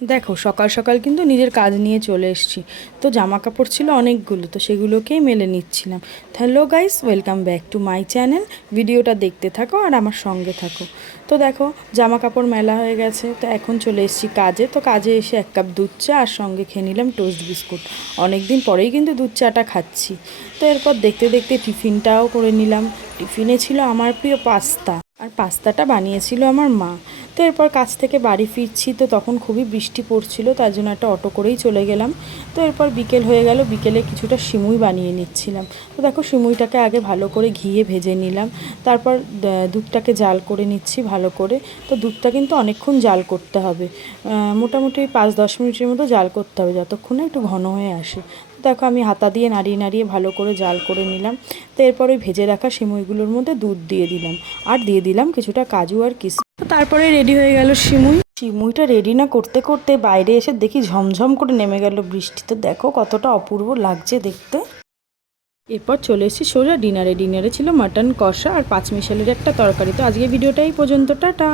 দেখো, সকাল সকাল কিন্তু নিজের কাজ নিয়ে চলে এসেছি। তো জামা কাপড় ছিল অনেকগুলো, তো সেগুলোকেই মেলে নিচ্ছিলাম। Hello guys welcome back to my channel ভিডিওটা দেখতে থাকো আর আমার সঙ্গে থাকো। তো দেখো জামা কাপড় মেলা হয়ে গেছে, তো এখন চলে এসেছি কাজে। তো কাজে এসে এক কাপ দুধ চা আর সঙ্গে খেয়ে নিলাম টোস্ট বিস্কুট অনেক দিন পরেই কিন্তু দুধ চাটা খাচ্ছি। তো এরপর দেখতে দেখতে টিফিনটাও করে নিলাম। টিফিনে ছিল আমার প্রিয় পাস্তা। আর পাস্তাটা বানিয়েছিল আমার মা। তো এরপর কাছ থেকে বাড়ি ফিরছি, তো তখন খুবই বৃষ্টি পড়ছিল, তার জন্য একটা অটো করেই চলে গেলাম। তো এরপর বিকেল হয়ে গেল, বিকেলে কিছুটা সিমুই বানিয়ে নিচ্ছিলাম। তো দেখো সিমুইটাকে আগে ভালো করে ঘিয়ে ভেজে নিলাম, তারপর দুধটাকে জাল করে নিচ্ছি ভালো করে। তো দুধটা কিন্তু অনেকক্ষণ জাল করতে হবে মোটামুটি পাঁচ দশ মিনিটের মতো জাল করতে হবে, যতক্ষণে একটু ঘন হয়ে আসে। দেখো আমি হাতা দিয়ে নাড়িয়ে নাড়িয়ে ভালো করে জাল করে নিলাম, তো এরপর ওই ভেজে রাখা সিমুইগুলোর মধ্যে দুধ দিয়ে দিলাম, আর দিয়ে দিলাম কিছুটা কাজু আর কিস তারপরে রেডি হয়ে গেল শিমুই শিমুইটা রেডি না করতে করতে বাইরে এসে দেখি ঝমঝম করে নেমে গেল বৃষ্টিতে। দেখো কতটা অপূর্ব লাগছে দেখতে। এরপর চলে এসেছি সোজা ডিনারে। ডিনারে ছিল মাটন কষা আর পাঁচ মিশালের একটা তরকারি। তো আজকে ভিডিওটাই এই পর্যন্ত। টাটা।